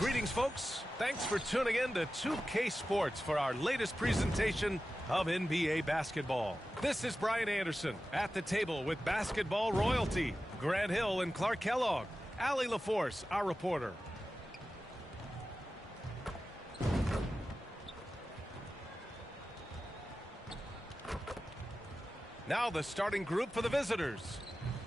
Greetings, folks. Thanks for tuning in to 2K Sports for our latest presentation of NBA basketball. This is Brian Anderson at the table with basketball royalty, Grant Hill and Clark Kellogg, Allie LaForce, our reporter. Now the starting group for the visitors.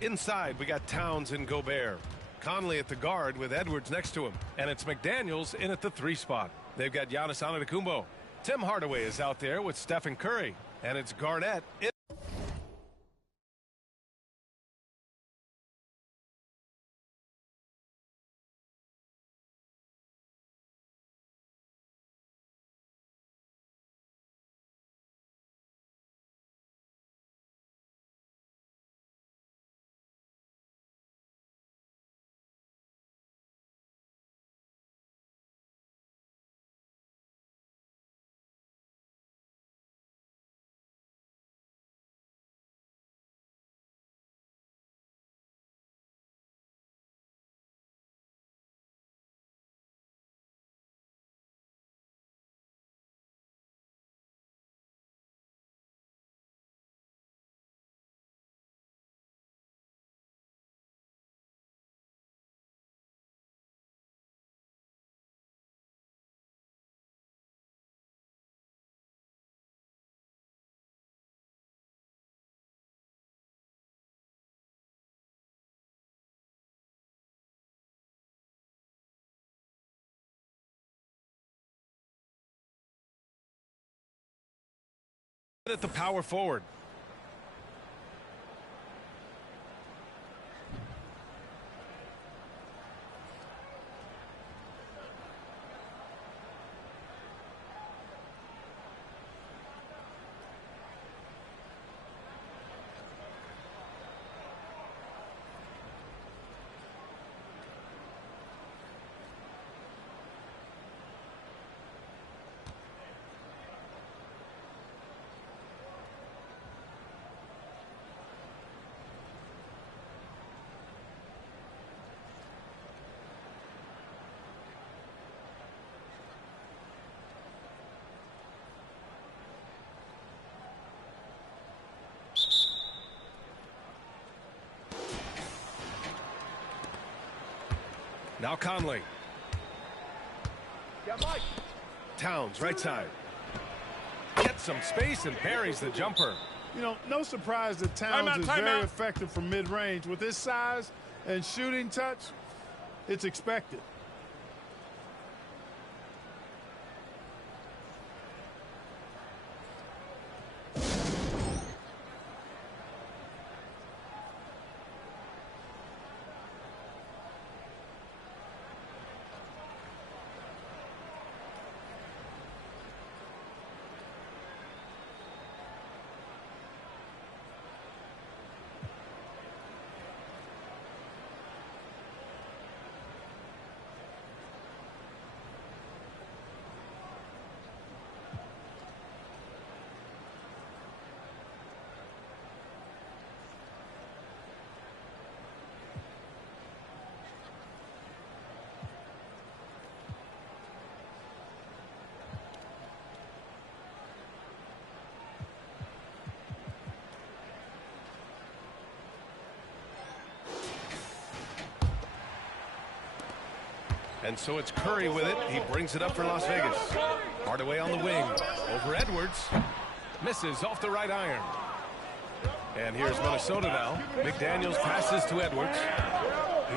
Inside, we got Towns and Gobert. Conley at the guard with Edwards next to him. And it's McDaniels in at the 3 spot. They've got Giannis Antetokounmpo. Tim Hardaway is out there with Stephen Curry. And it's Garnett in at the power forward. Now Conley. Towns, right side. Gets some space and buries the jumper. You know, no surprise that Towns is very effective from mid-range. With his size and shooting touch, it's expected. And so it's Curry with it. He brings it up for Las Vegas. Hardaway on the wing. Over Edwards. Misses off the right iron. And here's Minnesota now. McDaniels passes to Edwards.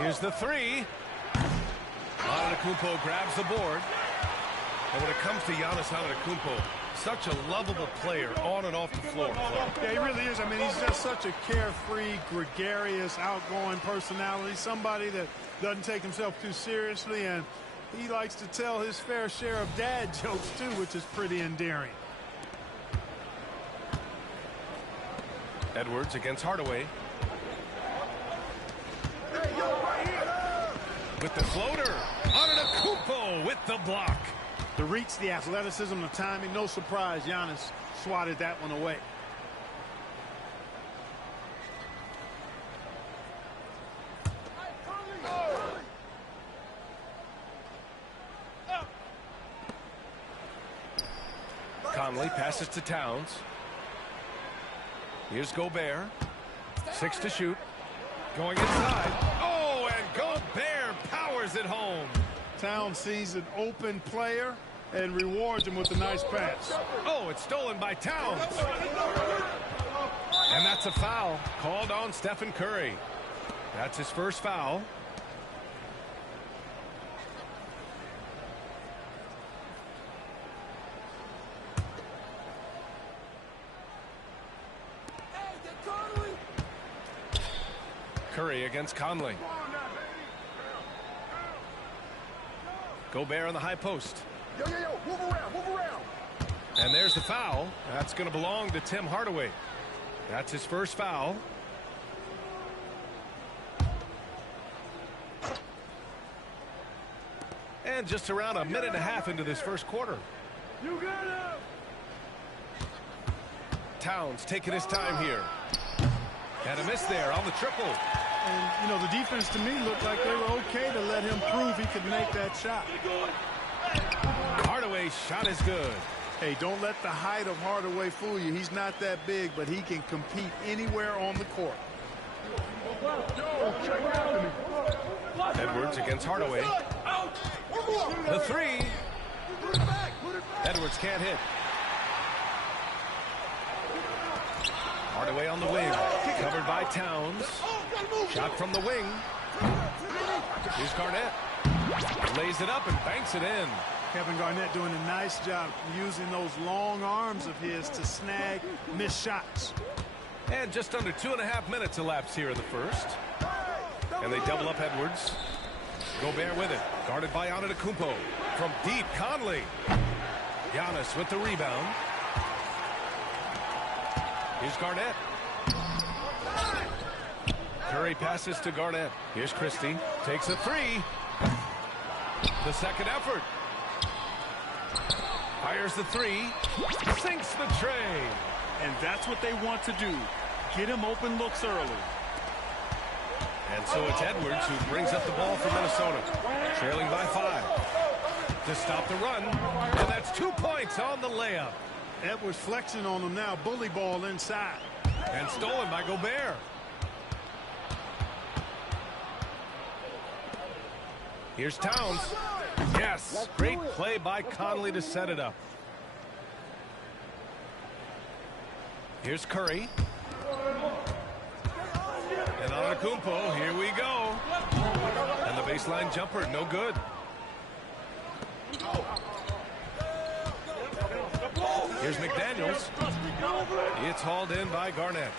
Here's the 3. Antetokounmpo grabs the board. And when it comes to Giannis Antetokounmpo, such a lovable player on and off the floor. Yeah, he really is. I mean, he's just such a carefree, gregarious, outgoing personality. Somebody that doesn't take himself too seriously, and he likes to tell his fair share of dad jokes too, which is pretty endearing. Edwards against Hardaway. With the floater. Antetokounmpo with the block. The reach, the athleticism, the timing, no surprise Giannis swatted that one away. Conley passes to Towns. Here's Gobert. 6 to shoot. Going inside. Oh, and Gobert powers it home. Towns sees an open player and rewards him with a nice pass. Oh, it's stolen by Towns. And that's a foul called on Stephen Curry. That's his first foul. Curry against Conley. Gobert on the high post. Move around. And there's the foul. That's going to belong to Tim Hardaway. That's his first foul. And just around a minute and a half into this first quarter. You got him. Towns taking his time here. And a miss there on the triple. And, you know, the defense to me looked like they were okay to let him prove he could make that shot. Hardaway's shot is good. Hey, don't let the height of Hardaway fool you. He's not that big, but he can compete anywhere on the court. Edwards against Hardaway. The three. Edwards can't hit. Hardaway on the wing. Covered by Towns. Shot from the wing. Here's Garnett. Lays it up and banks it in. Kevin Garnett doing a nice job using those long arms of his to snag missed shots. And just under 2.5 minutes elapsed here in the first. And they double up Edwards. Gobert with it. Guarded by Antetokounmpo. From deep, Conley. Giannis with the rebound. Here's Garnett. Curry passes to Garnett. Here's Christie. Takes a three. The second effort. Fires the three. Sinks the tray. And that's what they want to do. Get him open looks early. And so it's Edwards who brings up the ball for Minnesota. Trailing by 5. To stop the run. And that's 2 points on the layup. Edwards flexing on him now. Bully ball inside. And stolen by Gobert. Here's Towns. Yes, great play by Conley to set it up. Here's Curry. And Antetokounmpo, here we go. And the baseline jumper, no good. Here's McDaniels. It's hauled in by Garnett.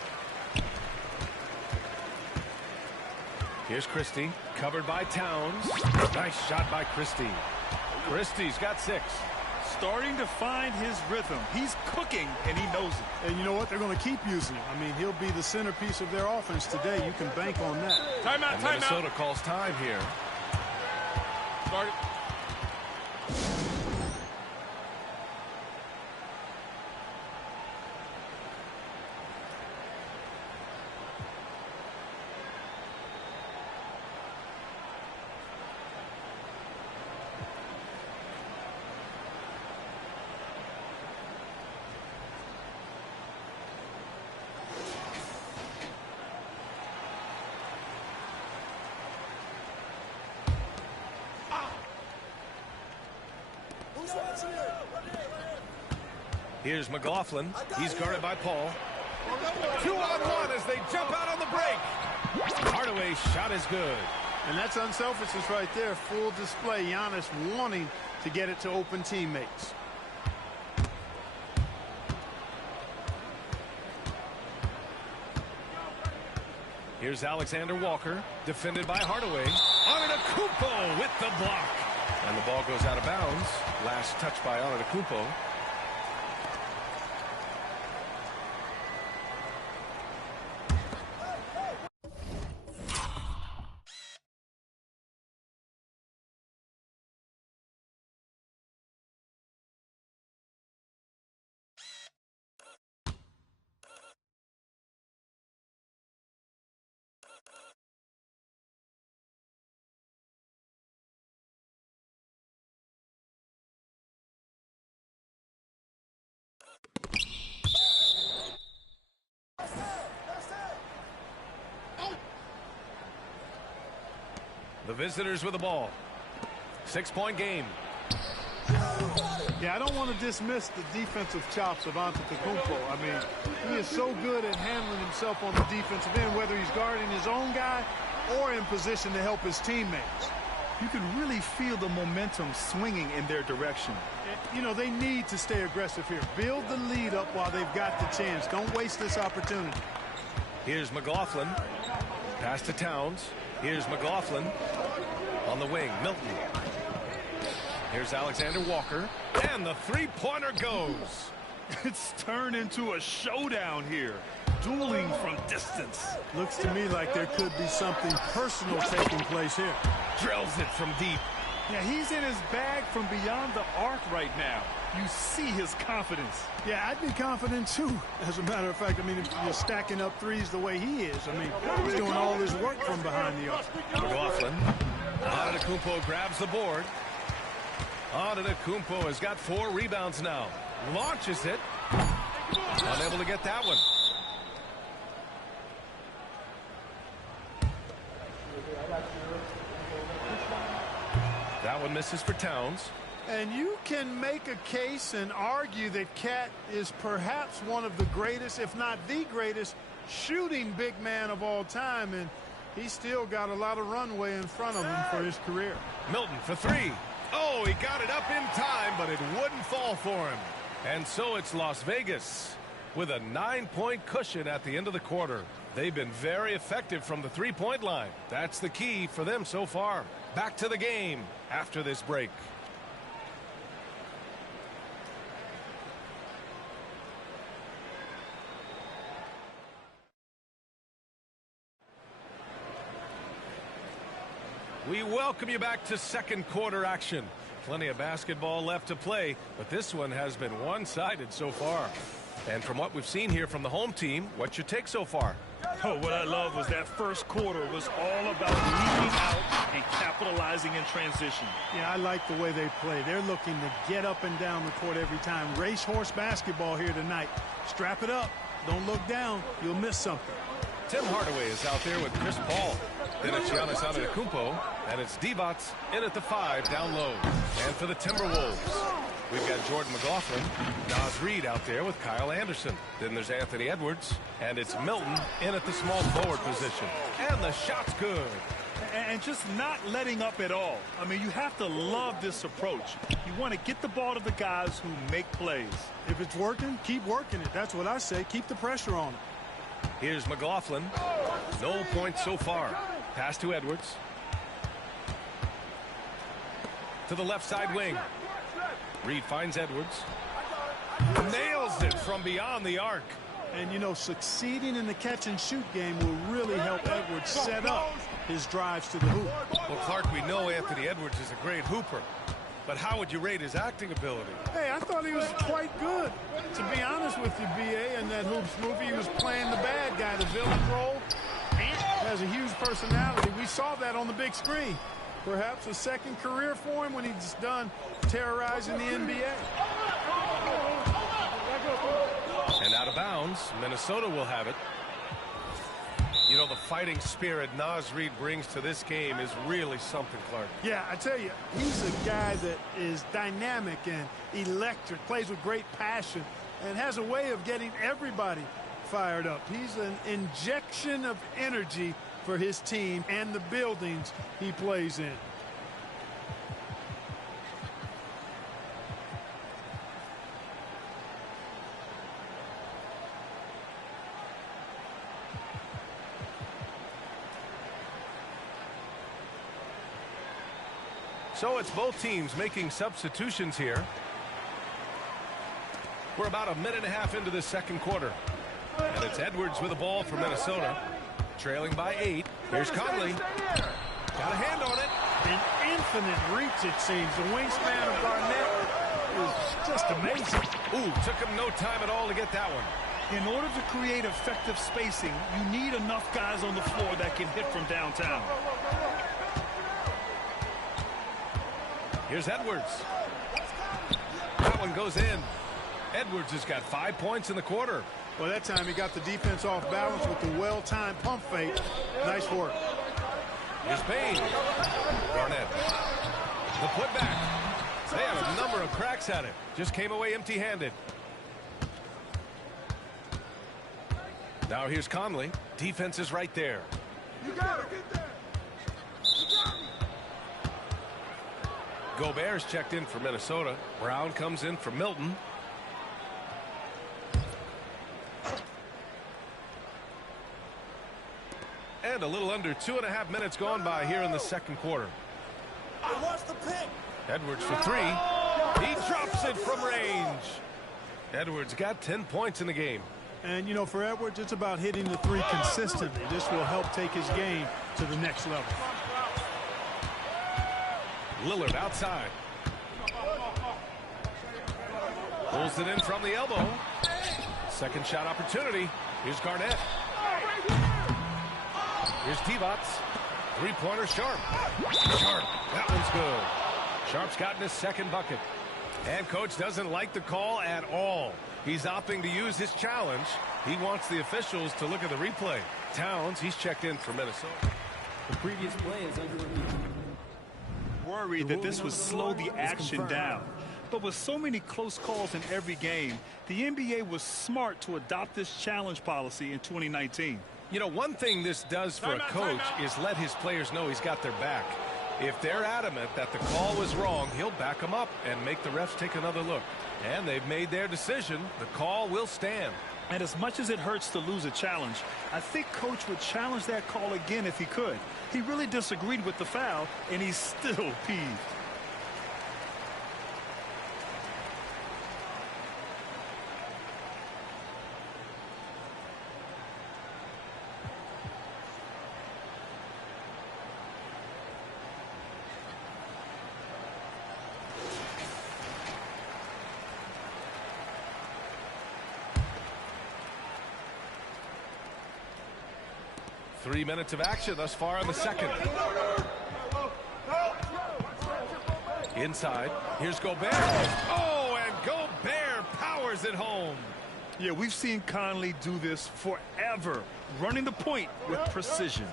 Here's Christie, covered by Towns. Nice shot by Christie. Christie's got 6. Starting to find his rhythm. He's cooking, and he knows it. And you know what? They're going to keep using him. I mean, he'll be the centerpiece of their offense today. You can bank on that. Timeout, timeout. Minnesota calls time here. Start it. Here's McLaughlin. He's guarded by Paul. 2-on-1 as they jump out on the break. Hardaway's shot is good. And that's unselfishness right there. Full display. Giannis wanting to get it to open teammates. Here's Alexander Walker, defended by Hardaway. Antetokounmpo with the block. And the ball goes out of bounds. Last touch by Antetokounmpo. The visitors with the ball. 6-point game. Yeah, I don't want to dismiss the defensive chops of Antetokounmpo. I mean, he is so good at handling himself on the defensive end, whether he's guarding his own guy or in position to help his teammates. You can really feel the momentum swinging in their direction. You know, they need to stay aggressive here. Build the lead up while they've got the chance. Don't waste this opportunity. Here's McLaughlin. Pass to Towns. Here's McLaughlin. On the wing, Milton. Here's Alexander Walker. And the three-pointer goes. It's turned into a showdown here. Dueling from distance. Looks to me like there could be something personal taking place here. Drills it from deep. Yeah, he's in his bag from beyond the arc right now. You see his confidence. Yeah, I'd be confident too. As a matter of fact, I mean, if you're stacking up threes the way he is, I mean, he's doing all his work from behind the arc. McLaughlin. Antetokounmpo grabs the board. Antetokounmpo has got 4 rebounds now. Launches it. Unable to get that one. That one misses for Towns. And you can make a case and argue that Cat is perhaps one of the greatest, if not the greatest, shooting big man of all time. And he's still got a lot of runway in front of him for his career. Milton for 3. Oh, he got it up in time, but it wouldn't fall for him. And so it's Las Vegas with a 9-point cushion at the end of the quarter. They've been very effective from the three-point line. That's the key for them so far. Back to the game after this break. We welcome you back to second quarter action. Plenty of basketball left to play, but this one has been one-sided so far. And from what we've seen here from the home team, what's your take so far? Oh, what I love was that first quarter was all about leading out and capitalizing in transition. Yeah, I like the way they play. They're looking to get up and down the court every time. Racehorse basketball here tonight. Strap it up. Don't look down. You'll miss something. Tim Hardaway is out there with Chris Paul. Then it's Giannis Antetokounmpo, and it's Divac in at the 5 down low. And for the Timberwolves, we've got Jordan McLaughlin, Naz Reid out there with Kyle Anderson. Then there's Anthony Edwards, and it's Milton in at the small forward position. And the shot's good. And just not letting up at all. I mean, you have to love this approach. You want to get the ball to the guys who make plays. If it's working, keep working it. That's what I say. Keep the pressure on it. Here's McLaughlin. No points so far. Pass to Edwards. To the left side wing. Reid finds Edwards. Nails it from beyond the arc. And, you know, succeeding in the catch-and-shoot game will really help Edwards set up his drives to the hoop. Well, Clark, we know Anthony Edwards is a great hooper. But how would you rate his acting ability? Hey, I thought he was quite good. To be honest with you, B.A., in that Hoops movie, he was playing the bad guy, the villain role. And has a huge personality. We saw that on the big screen. Perhaps a second career for him when he's done terrorizing the NBA. And out of bounds, Minnesota will have it. You know, the fighting spirit Naz Reid brings to this game is really something, Clark. Yeah, I tell you, he's a guy that is dynamic and electric, plays with great passion, and has a way of getting everybody fired up. He's an injection of energy for his team and the buildings he plays in. So it's both teams making substitutions here. We're about a minute and a half into this second quarter. And it's Edwards with the ball for Minnesota. Trailing by 8. Here's Conley. Got a hand on it. An infinite reach, it seems. The wingspan of Garnett is just amazing. Ooh, took him no time at all to get that one. In order to create effective spacing, you need enough guys on the floor that can hit from downtown. Here's Edwards. That one goes in. Edwards has got 5 points in the quarter. Well, that time he got the defense off balance with the well-timed pump fake. Nice work. Here's Bain. Garnett. The putback. They had a number of cracks at it. Just came away empty-handed. Now here's Conley. Defense is right there. You got it. Get there. Gobert's checked in for Minnesota. Brown comes in for Milton. And a little under 2.5 minutes gone by here in the second quarter. What's the pick? Edwards for three. He drops it from range. Edwards got 10 points in the game. And, you know, for Edwards, it's about hitting the three consistently. This will help take his game to the next level. Lillard outside. Pulls it in from the elbow. Second shot opportunity. Here's Garnett. Here's Divac. Three-pointer Sharp. Sharp. That one's good. Sharp's gotten his second bucket. And coach doesn't like the call at all. He's opting to use his challenge. He wants the officials to look at the replay. Towns, he's checked in for Minnesota. The previous play is under review. Worried that this would slow the action down. But with so many close calls in every game, the NBA was smart to adopt this challenge policy in 2019. You know, one thing this does for a coach is let his players know he's got their back. If they're adamant that the call was wrong, he'll back them up and make the refs take another look. And they've made their decision. The call will stand. And as much as it hurts to lose a challenge, I think coach would challenge that call again if he could. He really disagreed with the foul, and he's still peeved. Three minutes of action thus far in the second. Inside. Here's Gobert. Oh, and Gobert powers it home. Yeah, we've seen Conley do this forever, running the point with precision.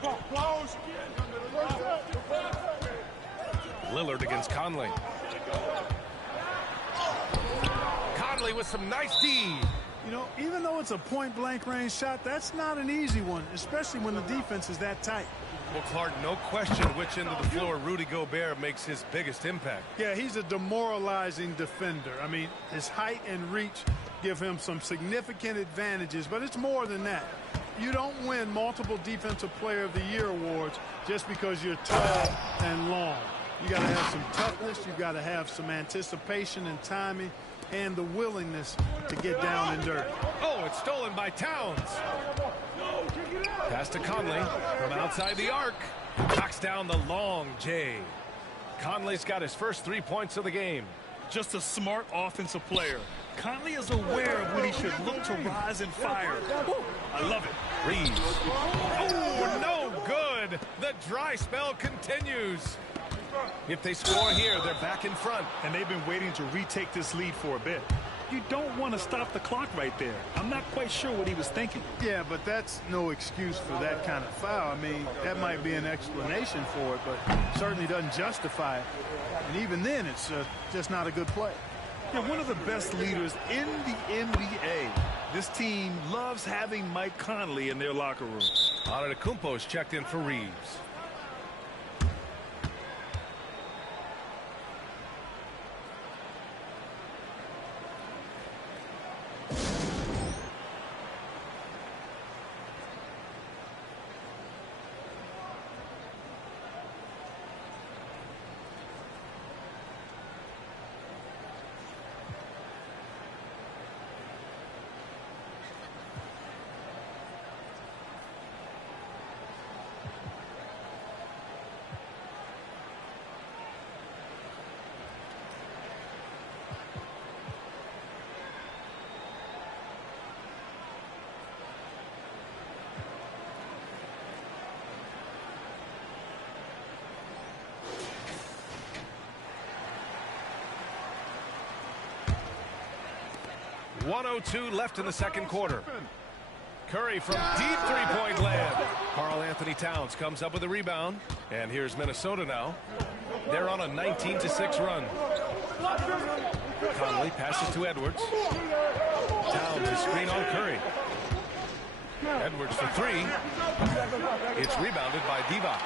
Lillard against Conley. Conley with some nice D. You know, even though it's a point-blank range shot, that's not an easy one, especially when the defense is that tight. Well, Clark, no question which end of the floor Rudy Gobert makes his biggest impact. Yeah, he's a demoralizing defender. I mean, his height and reach give him some significant advantages, but it's more than that. You don't win multiple Defensive Player of the Year awards just because you're tall and long. You got to have some toughness. You got to have some anticipation and timing and the willingness to get down and dirty. Oh, it's stolen by Towns. Pass to Conley from outside the arc. Knocks down the long J. Conley's got his first 3 points of the game. Just a smart offensive player. Conley is aware of when he should look to rise and fire. Woo, I love it. Reeves. Oh, no good. The dry spell continues. If they score here, they're back in front. And they've been waiting to retake this lead for a bit. You don't want to stop the clock right there. I'm not quite sure what he was thinking. Yeah, but that's no excuse for that kind of foul. I mean, that might be an explanation for it, but certainly doesn't justify it. And even then, it's just not a good play. Yeah, one of the best leaders in the NBA. This team loves having Mike Conley in their locker room. Antetokounmpo's checked in for Reeves. .102 left in the second quarter. Curry from deep three-point land. Karl-Anthony Towns comes up with a rebound. And here's Minnesota now. They're on a 19-6 run. Conley passes to Edwards. Towns is screen on Curry. Edwards for three. It's rebounded by Divac.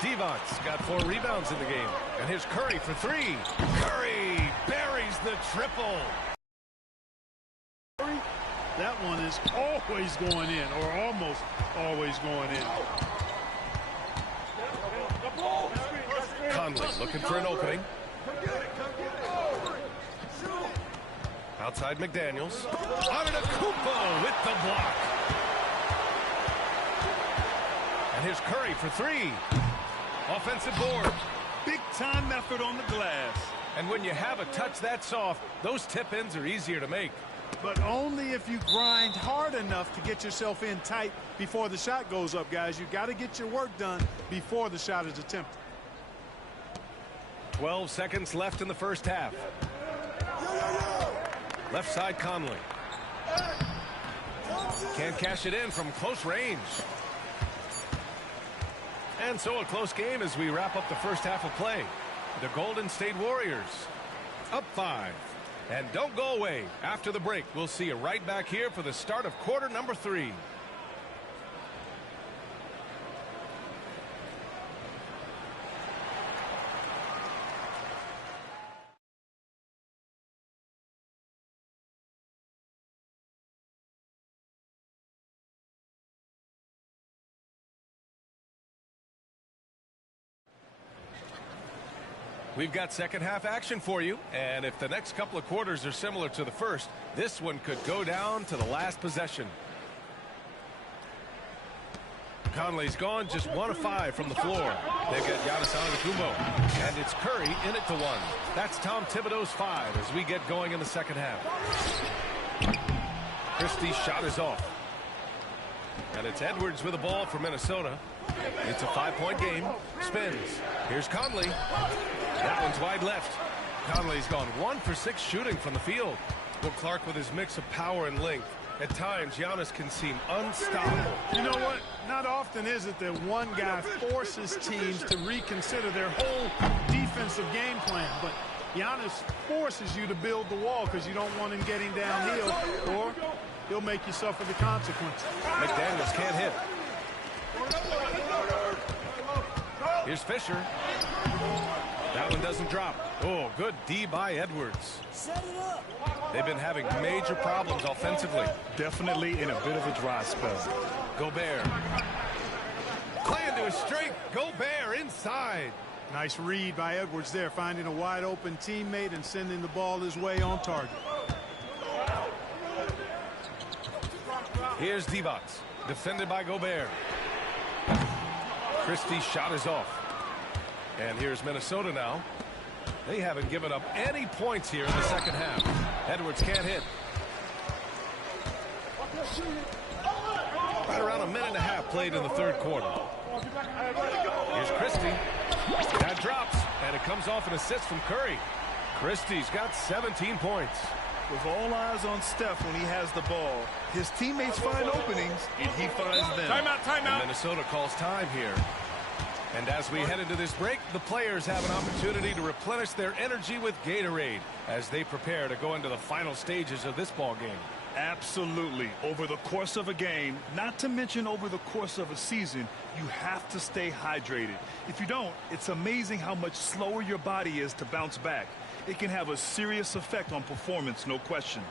Divac got 4 rebounds in the game. And here's Curry for three. Curry buries the triple. That one is always going in, or almost always going in. Conley looking for an opening. Outside McDaniels. Antetokounmpo with the block. And here's Curry for three. Offensive board. Big time effort on the glass. And when you have a touch that soft, those tip-ins are easier to make. But only if you grind hard enough to get yourself in tight before the shot goes up, guys. You've got to get your work done before the shot is attempted. 12 seconds left in the first half. Left side Conley. Can't cash it in from close range. And so a close game as we wrap up the first half of play. The Golden State Warriors up 5. And don't go away. After the break, we'll see you right back here for the start of quarter number 3. We've got second half action for you, and if the next couple of quarters are similar to the first, this one could go down to the last possession. Conley's gone just 1 of 5 from the floor. They've got Giannis Antetokounmpo, and it's Curry in it to 1. That's Tom Thibodeau's 5 as we get going in the second half. Christie's shot is off. And it's Edwards with the ball for Minnesota. It's a 5-point game. Spins. Here's Conley. That one's wide left. Conley's gone 1 for 6 shooting from the field. Well, Clark with his mix of power and length. At times, Giannis can seem unstoppable. You know what? Not often is it that one guy forces teams to reconsider their whole defensive game plan. But Giannis forces you to build the wall because you don't want him getting downhill, or he'll make you suffer the consequences. McDaniels can't hit. Here's Fisher. That one doesn't drop. Oh, good D by Edwards. They've been having major problems offensively. Definitely in a bit of a dry spell. Gobert. Playing to his strength. Gobert inside. Nice read by Edwards there, finding a wide open teammate and sending the ball his way on target. Here's Divac, defended by Gobert. Christie's shot is off. And here's Minnesota now. They haven't given up any points here in the second half. Edwards can't hit. Right around a minute and a half played in the third quarter. Here's Christie. That drops, and it comes off an assist from Curry. Christie's got 17 points. With all eyes on Steph when he has the ball, his teammates find openings, and he finds them. Timeout, timeout. Minnesota calls time here. And as we head into this break, the players have an opportunity to replenish their energy with Gatorade as they prepare to go into the final stages of this ball game. Absolutely. Over the course of a game, not to mention over the course of a season, you have to stay hydrated. If you don't, it's amazing how much slower your body is to bounce back. It can have a serious effect on performance, no question.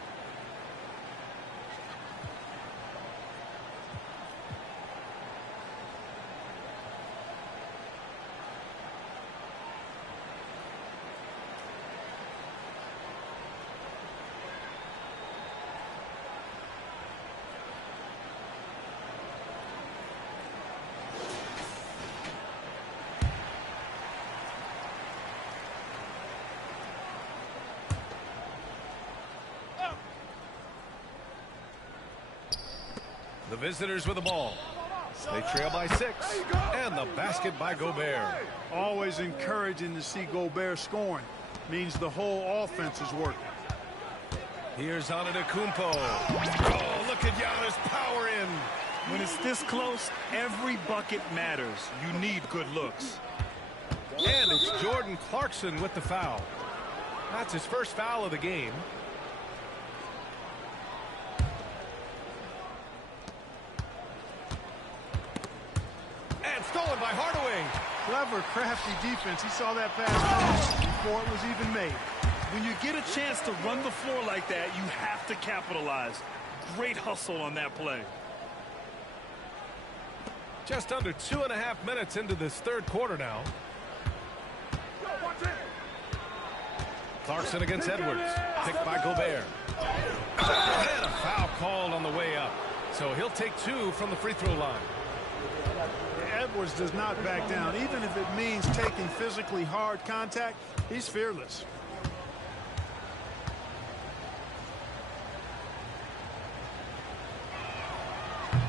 The visitors with the ball. They trail by 6. And the basket by Gobert. Always encouraging to see Gobert scoring. Means the whole offense is working. Here's Antetokounmpo. Oh, look at Giannis power in. When it's this close, every bucket matters. You need good looks. And it's Jordan Clarkson with the foul. That's his first foul of the game. And stolen by Hardaway. Clever, crafty defense. He saw that pass before it was even made. When you get a chance to run the floor like that, you have to capitalize. Great hustle on that play. Just under 2.5 minutes into this third quarter now. Clarkson against Edwards. Picked by Gobert. And a foul called on the way up. So he'll take 2 from the free throw line. Edwards does not back down. Even if it means taking physically hard contact, he's fearless.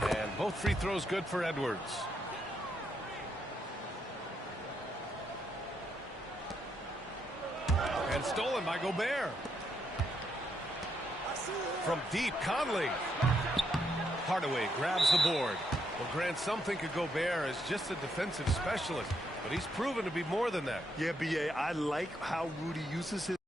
And both free throws good for Edwards. And stolen by Gobert. From deep, Conley. Hardaway grabs the board. Well, Grant, some think of Gobert as just a defensive specialist, but he's proven to be more than that. Yeah, B.A., I like how Rudy uses his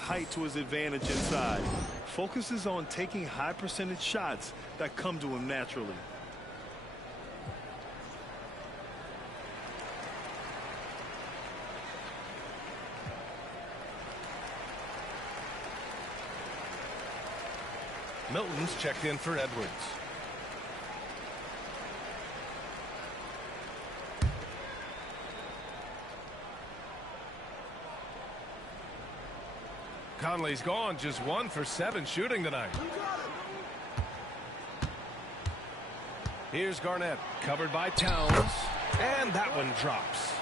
height to his advantage inside. Focuses on taking high percentage shots that come to him naturally. Milton's checked in for Edwards. Conley's gone, just 1 for 7 shooting tonight. Here's Garnett, covered by Towns, and that one drops.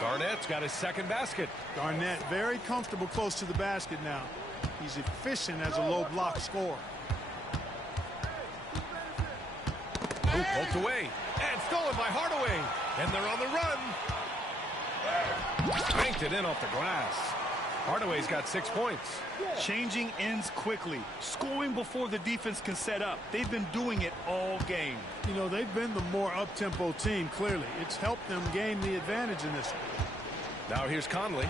Garnett's got his second basket. Garnett very comfortable close to the basket now. He's efficient as a low block scorer. Who poked away and stolen by Hardaway, and they're on the run. Banked it in off the glass. Hardaway's got 6 points. Changing ends quickly, scoring before the defense can set up. They've been doing it all game. You know, they've been the more up-tempo team, clearly. It's helped them gain the advantage in this one. Now here's Conley.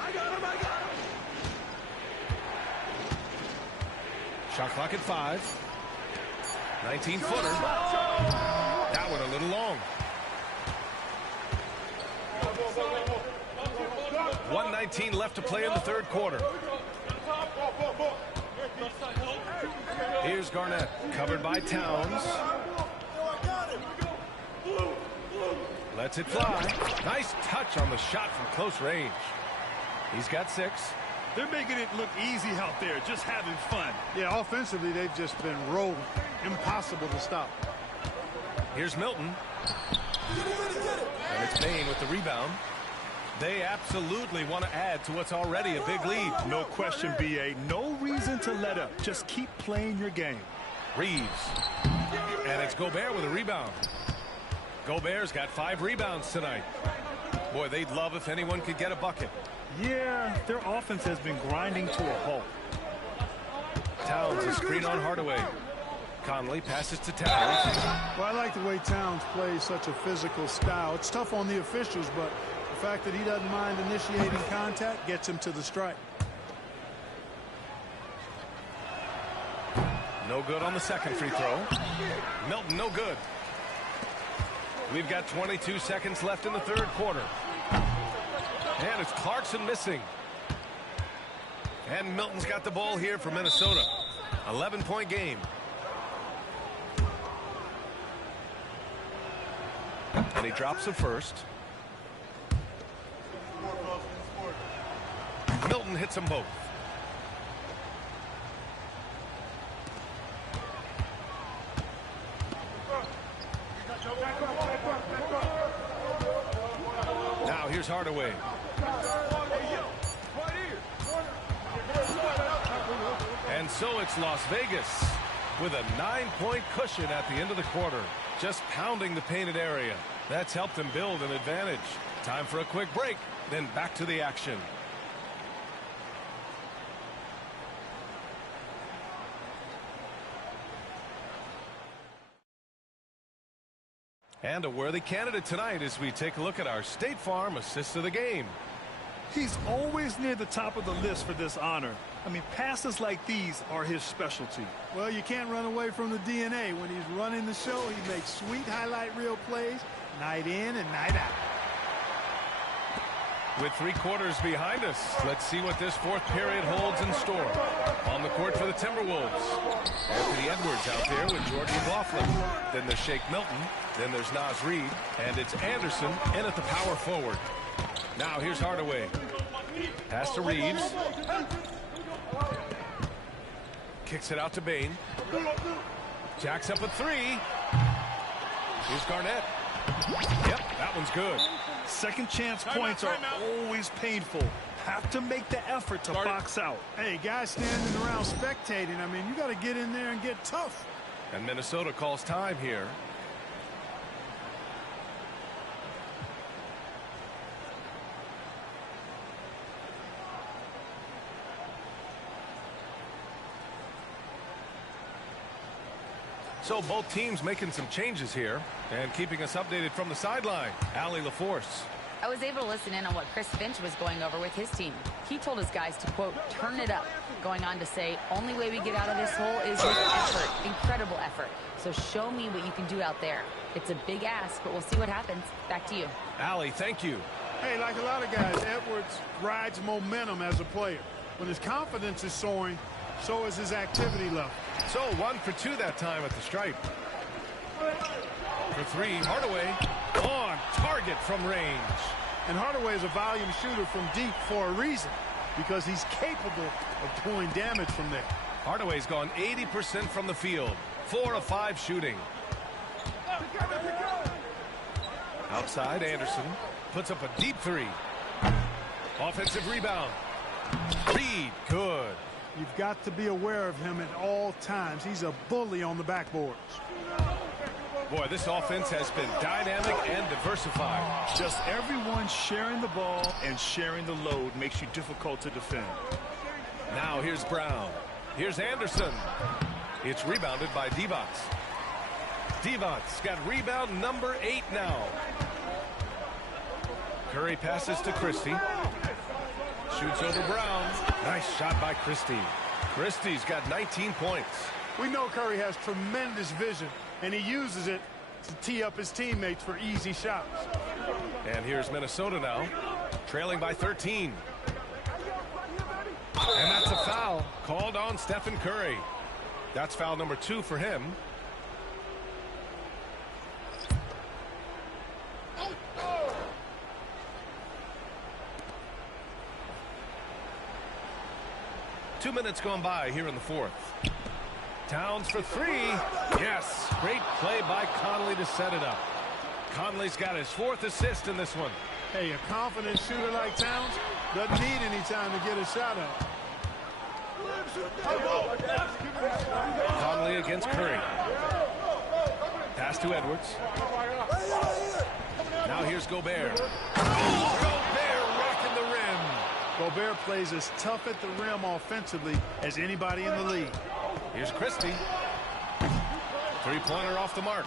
I got him. Shot clock at 5. 19-footer. That one a little long. 1:19 left to play in the third quarter. Here's Garnett, covered by Towns. Lets it fly. Nice touch on the shot from close range. He's got 6. They're making it look easy out there, just having fun. Yeah, offensively, they've just been rolling. Impossible to stop. Here's Milton. And it's Bain with the rebound. They absolutely want to add to what's already a big lead. No question, B.A. No reason to let up. Just keep playing your game. Reeves. And it's Gobert with a rebound. Gobert's got 5 rebounds tonight. Boy, they'd love if anyone could get a bucket. Yeah, their offense has been grinding to a halt. Towns a screen on Hardaway. Conley passes to Towns. Well, I like the way Towns plays such a physical style. It's tough on the officials, but the fact that he doesn't mind initiating contact gets him to the strike. No good on the second free throw. Milton, no good. We've got 22 seconds left in the third quarter. And it's Clarkson missing. And Milton's got the ball here for Minnesota. 11-point game. And he drops the first. Milton hits them both. Now here's Hardaway. And so it's Las Vegas with a 9-point cushion at the end of the quarter. Just pounding the painted area. That's helped them build an advantage. Time for a quick break, then back to the action. And a worthy candidate tonight as we take a look at our State Farm assist of the game. He's always near the top of the list for this honor. I mean, passes like these are his specialty. Well, you can't run away from the DNA. When he's running the show, he makes sweet highlight reel plays night in and night out. With 3 quarters behind us, let's see what this fourth period holds in store. On the court for the Timberwolves. Anthony Edwards out there with Jordan McLaughlin. Then there's Shake Milton. Then there's Naz Reid. And it's Anderson in at the power forward. Now here's Hardaway. Pass to Reeves. Kicks it out to Bain. Jacks up a 3. Here's Garnett. Yep, that one's good. Second chance points are always painful. Have to make the effort to box out. Hey, guys standing around spectating, I mean, you got to get in there and get tough. And Minnesota calls time here. So both teams making some changes here and keeping us updated from the sideline. Allie LaForce. I was able to listen in on what Chris Finch was going over with his team. He told his guys to, quote, turn it up, going on to say, only way we get out of this hole is with effort, incredible effort. So show me what you can do out there. It's a big ask, but we'll see what happens. Back to you. Allie, thank you. Hey, like a lot of guys, Edwards rides momentum as a player. When his confidence is soaring, so is his activity level. So 1 for 2 that time at the stripe. For 3, Hardaway on target from range. And Hardaway is a volume shooter from deep for a reason, because he's capable of pulling damage from there. Hardaway's gone 80% from the field. 4 of 5 shooting. Outside, Anderson puts up a deep 3. Offensive rebound. Reed, good. You've got to be aware of him at all times. He's a bully on the backboards. Boy, this offense has been dynamic and diversified. Just everyone sharing the ball and sharing the load makes you difficult to defend. Now here's Brown. Here's Anderson. It's rebounded by Divac. Divac's got rebound number 8 now. Curry passes to Christie. Shoots over Brown. Nice shot by Christie. Christie's got 19 points. We know Curry has tremendous vision, and he uses it to tee up his teammates for easy shots. And here's Minnesota now, trailing by 13. And that's a foul called on Stephen Curry. That's foul number 2 for him. Two minutes gone by here in the fourth. Towns for 3. Yes, great play by Conley to set it up. Conley's got his 4th assist in this one. Hey, a confident shooter like Towns doesn't need any time to get a shot up. Conley against Curry. Pass to Edwards. Now here's Gobert. Gobert rocking the rim. Gobert plays as tough at the rim offensively as anybody in the league. Here's Christie. Three-pointer off the mark.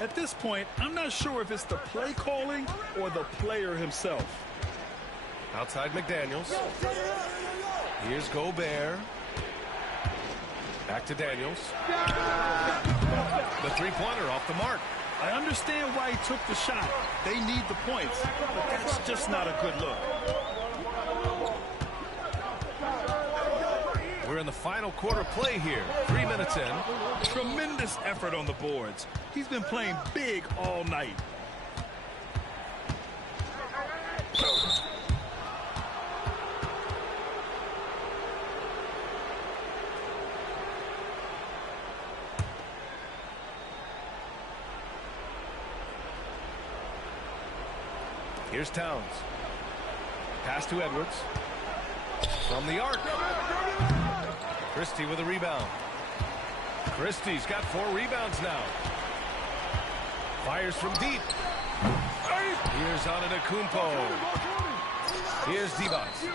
At this point, I'm not sure if it's the play calling or the player himself. Outside McDaniels. Here's Gobert. Back to Daniels. The three-pointer off the mark. I understand why he took the shot. They need the points, but that's just not a good look. We're in the final quarter play here. 3 minutes in. Tremendous effort on the boards. He's been playing big all night. Here's Towns. Pass to Edwards. From the arc. Christie with a rebound. Christie's got 4 rebounds now. Fires from deep. Here's Antetokounmpo. Here's Divac.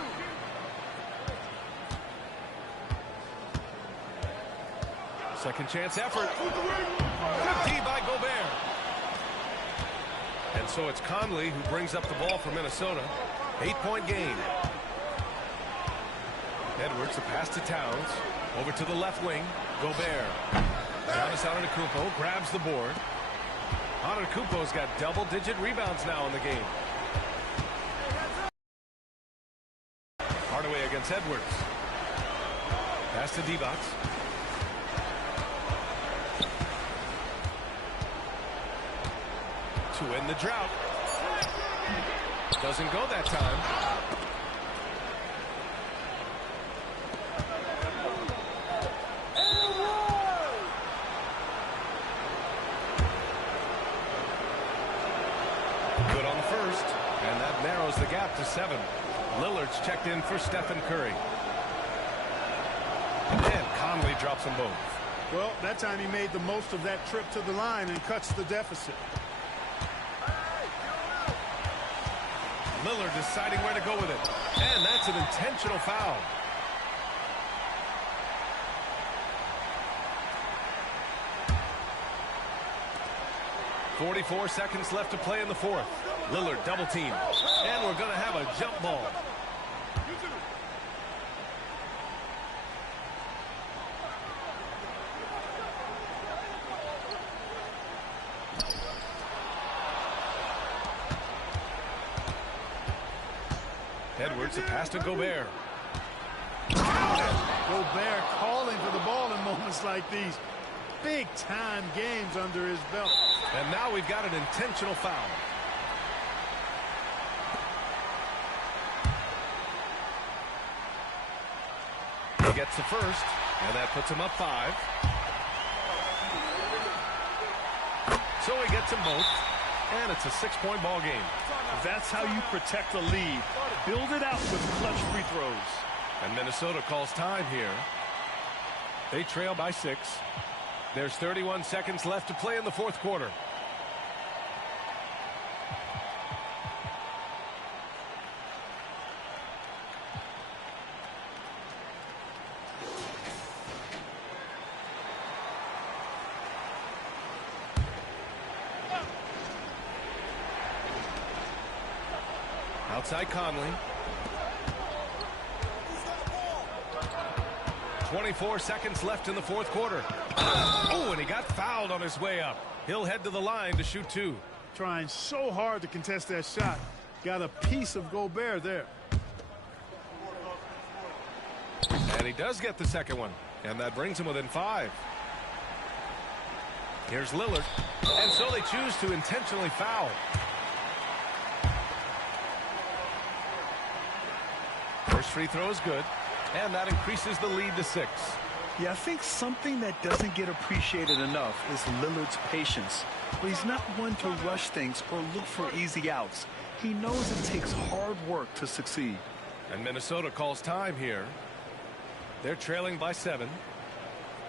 Second chance effort. Good D by Gobert. And so it's Conley who brings up the ball for Minnesota. 8-point game. Edwards, the pass to Towns. Over to the left wing. Gobert. Giannis Antetokounmpo grabs the board. Antetokounmpo's got double-digit rebounds now in the game. Hardaway against Edwards. Pass to Divac. To end the drought. Doesn't go that time. Good on the first, and that narrows the gap to 7. Lillard's checked in for Stephen Curry. And Conley drops them both. Well, that time he made the most of that trip to the line and cuts the deficit. Lillard deciding where to go with it. And that's an intentional foul. .44 seconds left to play in the fourth. Lillard double team. And we're going to have a jump ball. Edwards, a pass to Gobert. Gobert calling for the ball in moments like these. Big-time games under his belt. And now we've got an intentional foul. He gets the first, and that puts him up 5. So he gets them both, and it's a 6-point ball game. That's how you protect the lead. Build it out with clutch free throws. And Minnesota calls time here. They trail by 6. There's 31 seconds left to play in the fourth quarter. Outside Conley. 24 seconds left in the fourth quarter. Oh, and he got fouled on his way up. He'll head to the line to shoot two. Trying so hard to contest that shot. Got a piece of Gobert there. And he does get the second one. And that brings him within 5. Here's Lillard. And so they choose to intentionally foul. First free throw is good. And that increases the lead to 6. Yeah, I think something that doesn't get appreciated enough is Lillard's patience. But he's not one to rush things or look for easy outs. He knows it takes hard work to succeed. And Minnesota calls time here. They're trailing by 7.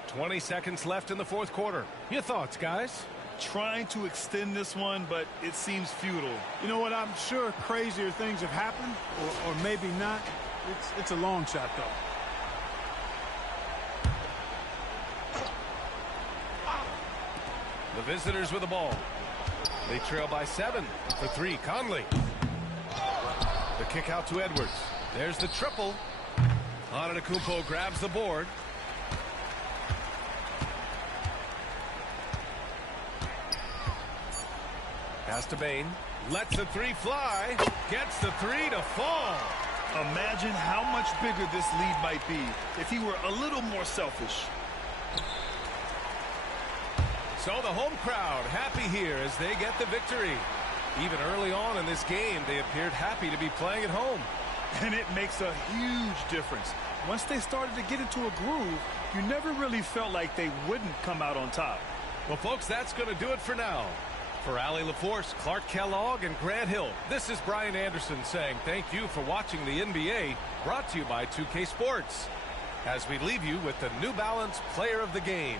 20 seconds left in the fourth quarter. Your thoughts, guys? Trying to extend this one, but it seems futile. You know what? I'm sure crazier things have happened, or maybe not. It's a long shot, though. The visitors with the ball. They trail by 7 for 3. Conley. The kick out to Edwards. There's the triple. Antetokounmpo grabs the board. Pass to Bain. Lets the 3 fly. Gets the 3 to fall. Imagine how much bigger this lead might be if he were a little more selfish. So the home crowd happy here as they get the victory. Even early on in this game, they appeared happy to be playing at home. And it makes a huge difference. Once they started to get into a groove, you never really felt like they wouldn't come out on top. Well, folks, that's going to do it for now. For Allie LaForce, Clark Kellogg, and Grant Hill, this is Brian Anderson saying thank you for watching the NBA, brought to you by 2K Sports, as we leave you with the New Balance Player of the Game.